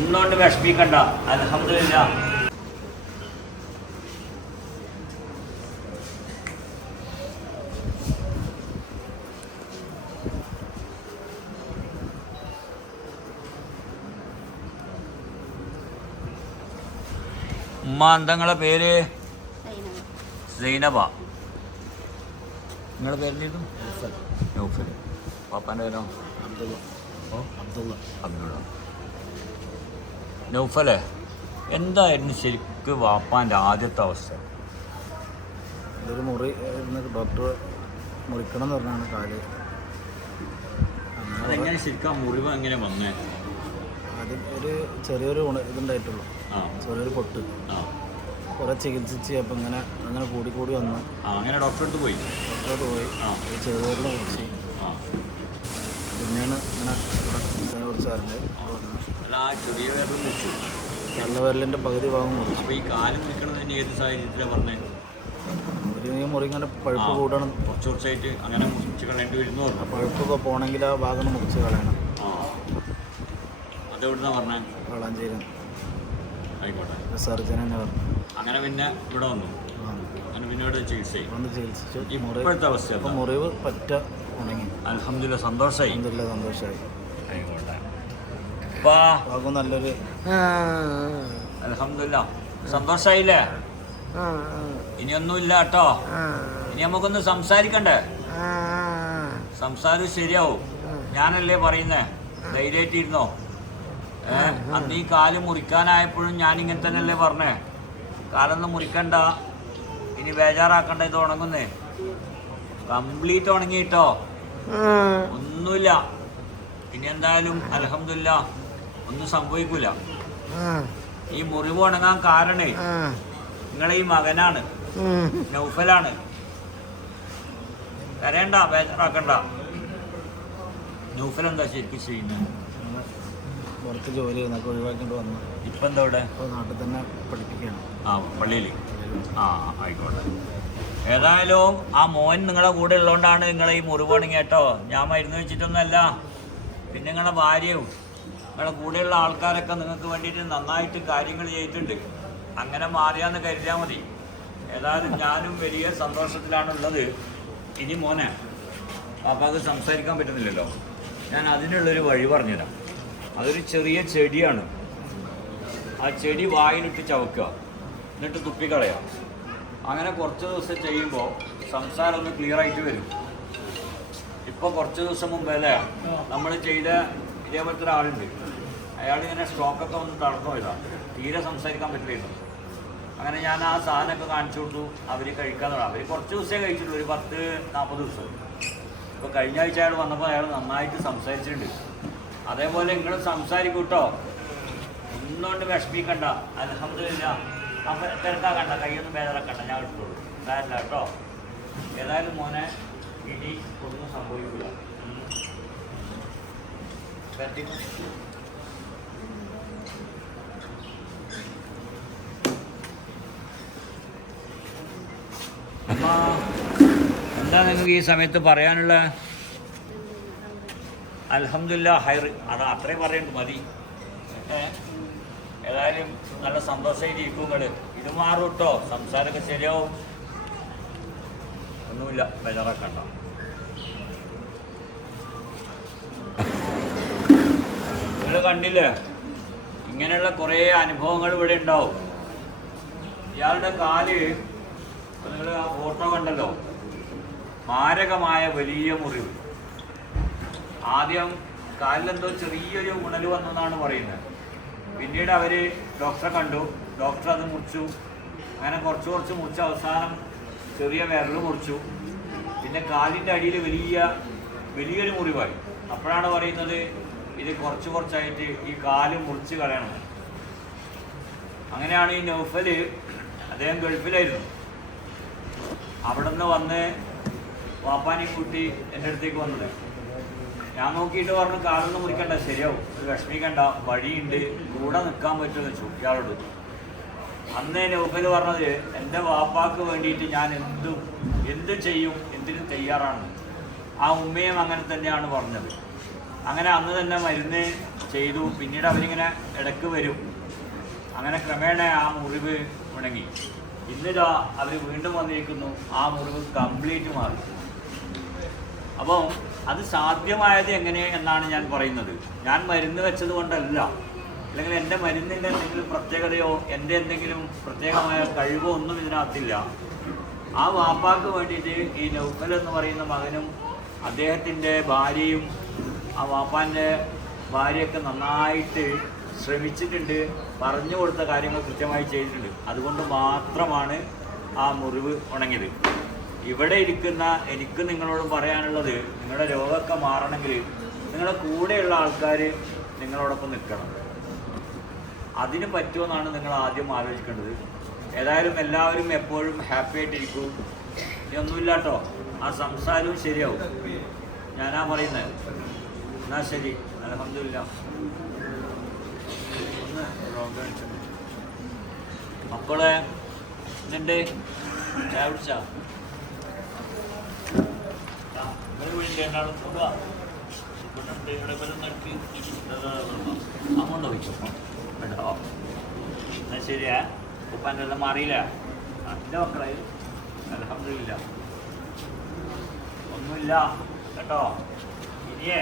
ഒന്നുകൊണ്ട് വിഷമിക്കണ്ട. അലഹമില്ല ഉമ്മ എന്താ പേര്? സൈനബ. നിങ്ങളുടെ പേരെന്തായിരുന്നു നൗഫൽ. പാപ്പാന്റെ പേരോ? ഓ അബ്ദുള്ള. അബ്ദുള്ള. നൗഫലെ എന്തായിരുന്നു ശരിക്കും വാപ്പാന്റെ ആദ്യത്തെ അവസ്ഥ? ഇതൊരു മുറി ഡോക്ടർ മുറിക്കണം എന്ന് പറഞ്ഞാണ് കാൽ. അതെങ്ങനെ ശരിക്കും ആ മുറിവ് എങ്ങനെ വന്നേ? അത് ഒരു ചെറിയൊരു ഉണ ഇതുണ്ടായിട്ടുള്ളൂ. ചെറിയൊരു പൊട്ട്. കുറെ ചികിത്സിച്ച് അപ്പം ഇങ്ങനെ അങ്ങനെ കൂടി കൂടി വന്നു. അങ്ങനെ ഡോക്ടറെ അടുത്ത് പോയി? ഡോക്ടറോട് പോയി. ചെറുതോറിനെ കുറിച്ച്. ആ പിന്നെയാണ് ഇങ്ങനെ ഇവിടെ കുറിച്ച് അറിഞ്ഞത് മുറിച്ചു പകുതി ഭാഗം മുറിച്ചു. അപ്പോൾ ഈ കാലം നിൽക്കണതിന് ഏത് സാഹചര്യത്തിലാണ് പറഞ്ഞത് ഒരു ഈ മുറി പഴുപ്പ് കൂടണം. കുറച്ച് കുറച്ചായിട്ട് അങ്ങനെ മുറിച്ച് കളയേണ്ടി വരുന്നു ആ പഴുപ്പൊക്കെ പോകണമെങ്കിൽ ആ ഭാഗം മുറിച്ച് കളയണം. അതെവിടുന്നാ പറഞ്ഞേ? വളാഞ്ചേരി ആയിക്കോട്ടെ. സർജൻ തന്നെ പറഞ്ഞു. അങ്ങനെ പിന്നെ ഇവിടെ വന്നു. അങ്ങനെ പിന്നെ ഇവിടെ ചികിത്സ വന്ന് ചികിത്സിച്ചു. ഇപ്പോഴത്തെ അവസ്ഥ മുറിവ് പറ്റ ഉണങ്ങി. അലഹമില്ല സന്തോഷമായി എന്തില്ല സന്തോഷമായി ആയിക്കോട്ടെ. അപ്പാ ഭാഗം നല്ലൊരു അലഹമില്ല സന്തോഷായില്ലേ? ഇനിയൊന്നുമില്ല കേട്ടോ. ഇനി നമുക്കൊന്ന് സംസാരിക്കണ്ടേ? സംസാരം ശരിയാവും. ഞാനല്ലേ പറയുന്നേ? ധൈര്യമായിട്ടിരുന്നോ? ഏഹ് അന്ന് ഈ കാൽ മുറിക്കാനായപ്പോഴും ഞാൻ ഇങ്ങനെ തന്നെയല്ലേ പറഞ്ഞേ? കാലൊന്നും മുറിക്കണ്ട. ഇനി ബേജാറാക്കണ്ട ഇത് ഉണങ്ങുന്നേ. കംപ്ലീറ്റ് ഉണങ്ങിയിട്ടോ? ഒന്നുമില്ല. ഇനി എന്തായാലും അലഹമില്ല ഒന്നും സംഭവിക്കൂല. ഈ മുറിവ് ഉണങ്ങാൻ കാരണേ നിങ്ങളെ ഈ മകനാണ്. നൗഫലാണ്. കരയണ്ട ബേജറാക്കണ്ട. നൗഫൽ എന്താ ശരിക്കും ചെയ്യുന്നത് പുറത്ത് ജോലി ചെയ്യുന്നൊക്കെ ഒഴിവാക്കിയിട്ട് വന്നു. ഇപ്പം എന്താ ഇവിടെ നാട്ടിൽ തന്നെ പഠിപ്പിക്കുകയാണ്. ആ പള്ളിയിൽ ആ ആയിക്കോട്ടെ. ഏതായാലും ആ മോൻ നിങ്ങളെ കൂടെ ഉള്ളതുകൊണ്ടാണ് നിങ്ങളെ ഈ മുറിവ് ഉണങ്ങി കേട്ടോ. ഞാൻ മരുന്ന് വെച്ചിട്ടൊന്നുമല്ല. പിന്നെ നിങ്ങളുടെ ഭാര്യയും നിങ്ങളുടെ കൂടെയുള്ള ആൾക്കാരൊക്കെ നിങ്ങൾക്ക് വേണ്ടിയിട്ട് നന്നായിട്ട് കാര്യങ്ങൾ ചെയ്തിട്ടുണ്ട്. അങ്ങനെ മാറിയാന്ന് കരുതിയാൽ മതി. ഏതായാലും ഞാനും വലിയ സന്തോഷത്തിലാണുള്ളത്. ഇനി മോനെ പാപ്പാക്ക് സംസാരിക്കാൻ പറ്റുന്നില്ലല്ലോ. ഞാൻ അതിനുള്ളൊരു വഴി പറഞ്ഞുതരാം. അതൊരു ചെറിയ ചെടിയാണ്. ആ ചെടി വായിലിട്ട് ചവയ്ക്കുക. എന്നിട്ട് തുപ്പിക്കളയാം അങ്ങനെ കുറച്ച് ദിവസം ചെയ്യുമ്പോൾ സംസാരം ഒന്ന് ക്ലിയർ ആയിട്ട് വരും. ഇപ്പോൾ കുറച്ച് ദിവസം മുമ്പ് അല്ലേ? നമ്മൾ ചെയ്ത ഇതേപോലത്തെ ഒരാളുണ്ട് അയാൾ ഇങ്ങനെ സ്റ്റോക്കൊക്കെ ഒന്ന് തളർന്നു പോയതാണ് തീരെ സംസാരിക്കാൻ പറ്റില്ലായിരുന്നു. അങ്ങനെ ഞാൻ ആ സാധനമൊക്കെ കാണിച്ചു കൊടുത്തു. അവർ കഴിക്കാൻ തുടങ്ങി. അവർ കുറച്ച് ദിവസമേ കഴിച്ചിട്ടുള്ളൂ. ഒരു പത്ത് നാൽപ്പത് ദിവസം. ഇപ്പോൾ കഴിഞ്ഞ ആഴ്ച അയാൾ വന്നപ്പോൾ അയാൾ നന്നായിട്ട് സംസാരിച്ചിട്ടുണ്ട്. അതേപോലെ നിങ്ങൾ സംസാരിക്കൂട്ടോ കേട്ടോ ഒന്നുകൊണ്ട് വിഷമിക്കണ്ട. അലഹമില്ല അപ്പം തിരക്കാക്കണ്ട കയ്യൊന്നും ബേജാറാക്കണ്ട ഞാൻ എടുത്തോളൂ. കാര്യമില്ല കേട്ടോ. ഏതായാലും മോനെ ഇനി ഒന്നും സംഭവിക്കില്ല. എന്താ നിങ്ങൾക്ക് ഈ സമയത്ത് പറയാനുള്ള? അലഹമില്ല ഹൈർ അത് അത്രയും പറയുന്നുണ്ട് മതി. ഏ? ഏതായാലും നല്ല സന്തോഷമായിട്ട് ഇരിക്കും നിങ്ങൾ ഇത് മാറും കേട്ടോ സംസാരമൊക്കെ ശരിയാവും. ഒന്നുമില്ല ബേജാറാക്കണ്ട നിങ്ങൾ കണ്ടില്ലേ? ഇങ്ങനെയുള്ള കുറേ അനുഭവങ്ങൾ ഇവിടെ ഉണ്ടാവും. ഇയാളുടെ കാൽ നിങ്ങൾ ആ ഫോട്ടോ കണ്ടല്ലോ? മാരകമായ വലിയ മുറിവ്. ആദ്യം കാലിലെന്തോ ചെറിയൊരു ഉണൽ വന്നെന്നാണ് പറയുന്നത്. പിന്നീട് അവർ ഡോക്ടറെ കണ്ടു. ഡോക്ടർ അത് മുറിച്ചു. അങ്ങനെ കുറച്ച് കുറച്ച് മുറിച്ച് അവസാനം ചെറിയ വിരൽ മുറിച്ചു. പിന്നെ കാലിന്റെ അടിയിൽ വലിയ വലിയൊരു മുറിവായി. അപ്പോഴാണ് പറയുന്നത് ഇത് കുറച്ച് കുറച്ചായിട്ട് ഈ കാൽ മുറിച്ച് കളയണം. അങ്ങനെയാണ് ഈ നൗഫൽ അദ്ദേഹം ഗൾഫിലായിരുന്നു. അവിടെ നിന്ന് വന്ന് വാപ്പാനെ കൂട്ടി എന്റെ അടുത്തേക്ക് വന്നത്. ഞാൻ നോക്കിയിട്ട് പറഞ്ഞു കാലൊന്നും മുറിക്കണ്ട ശരിയാവും. ഒരു വിഷമിക്കണ്ട വഴിയുണ്ട് കൂടെ നിൽക്കാൻ പറ്റുമെന്ന് വെച്ചു ഇയാളോട്. അന്ന് നൗഫൽ പറഞ്ഞത് എന്റെ വാപ്പാക്ക് വേണ്ടിയിട്ട് ഞാൻ എന്തും എന്ത് ചെയ്യും എന്തിനും തയ്യാറാണ്. ആ ഉമ്മയും അങ്ങനെ തന്നെയാണ് പറഞ്ഞത്. അങ്ങനെ അന്ന് തന്നെ മരുന്ന് ചെയ്തു. പിന്നീട് അവരിങ്ങനെ ഇടയ്ക്ക് വരും. അങ്ങനെ ക്രമേണ ആ മുറിവ് ഉണങ്ങി ഇന്നിതാ അവർ വീണ്ടും വന്നിരിക്കുന്നു. ആ മുറിവ് കംപ്ലീറ്റ് മാറി. അപ്പോൾ അത് സാധ്യമായത് എങ്ങനെ എന്നാണ് ഞാൻ പറയുന്നത്. ഞാൻ മരുന്ന് വെച്ചത് കൊണ്ടല്ല. അല്ലെങ്കിൽ എന്റെ മരുന്നിന്റെ എന്തെങ്കിലും പ്രത്യേകതയോ എന്റെ എന്തെങ്കിലും പ്രത്യേകമായ കഴിവോ ഒന്നും ഇതിനകത്തില്ല. ആ വാപ്പാക്ക് വേണ്ടിയിട്ട് ഈ നൗഫൽ എന്ന് പറയുന്ന മകനും അദ്ദേഹത്തിന്റെ ഭാര്യയും ആ വാപ്പാന്റെ ഭാര്യയൊക്കെ നന്നായിട്ട് ശ്രമിച്ചിട്ടുണ്ട്. പറഞ്ഞു കൊടുത്ത കാര്യങ്ങൾ കൃത്യമായി ചെയ്തിട്ടുണ്ട്. അതുകൊണ്ട് മാത്രമാണ് ആ മുറിവ് ഉണങ്ങിയത്. ഇവിടെ ഇരിക്കുന്ന എനിക്ക് നിങ്ങളോട് പറയാനുള്ളത് നിങ്ങളുടെ രോഗമൊക്കെ മാറണമെങ്കിൽ നിങ്ങളുടെ കൂടെയുള്ള ആൾക്കാർ നിങ്ങളോടൊപ്പം നിൽക്കണം. അതിന് പറ്റുമെന്നാണ് നിങ്ങൾ ആദ്യം ആലോചിക്കേണ്ടത്. ഏതായാലും എല്ലാവരും എപ്പോഴും ഹാപ്പി ആയിട്ടിരിക്കും. ഇതൊന്നുമില്ല കേട്ടോ ആ സംസാരവും ശരിയാവും. ഞാനാ പറയുന്നത് എന്നാ ശരി. അലഹമില്ല. മക്കളെ ഇതുണ്ട് ചായ കുടിച്ചാ ആ, ഇവിടുണ്ട്, ഇവിടെ ഇതാ. അങ്ങോട്ട് പോയിക്കോ കേട്ടോ എന്നാ ശരിയാ? ഉപ്പാന്റെ എല്ലാം മാറിയില്ല? ആ, ഇല്ല മക്കളെ. അലഹമില്ല ഒന്നുമില്ല. കേട്ടോ? ഇനിയേ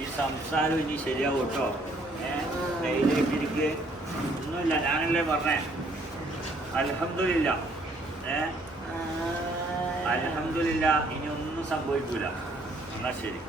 ഈ സംസാരം ഇനി ശരിയാവും കേട്ടോ. ഏഹ് ധൈര്യമായിട്ട് ഇരിക്ക്. ഒന്നുമില്ല. ഞാനല്ലേ പറഞ്ഞേ? അലഹമില്ല ഏഹ് അലഹമില്ല ഇനി ഒന്നും സംഭവിക്കൂല. എന്നാ ശരി.